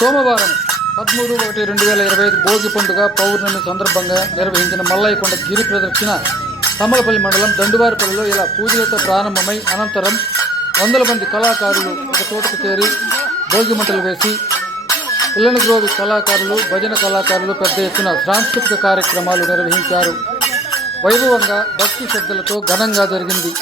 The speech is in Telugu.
సోమవారం 13/1/2025 భోగి పండుగ పౌర్ణమి సందర్భంగా నిర్వహించిన మల్లయ్యకొండ గిరి ప్రదక్షిణ తమ్మలపల్లి మండలం దండువారిపల్లిలో ఇలా పూజలతో ప్రారంభమై అనంతరం వందల మంది కళాకారులు ఒక చోటుకు చేరి భోగి మంటలు వేసి పిల్లనగ్రోవి కళాకారులు భజన కళాకారులు పెద్ద ఎత్తున సాంస్కృతిక కార్యక్రమాలు నిర్వహించారు. వైభవంగా భక్తి శ్రద్ధలతో ఘనంగా జరిగింది.